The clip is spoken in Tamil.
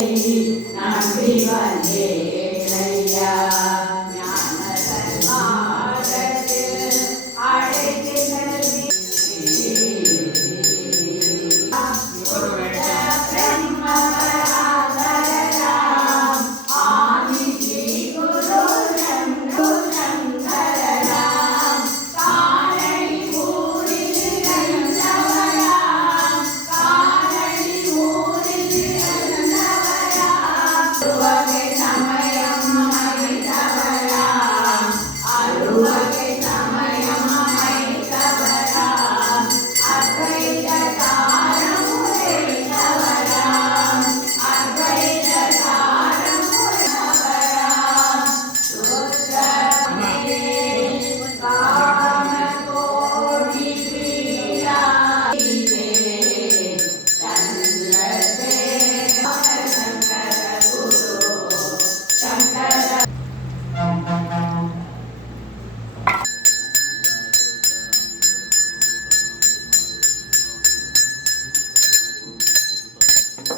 நான் பிரிவானே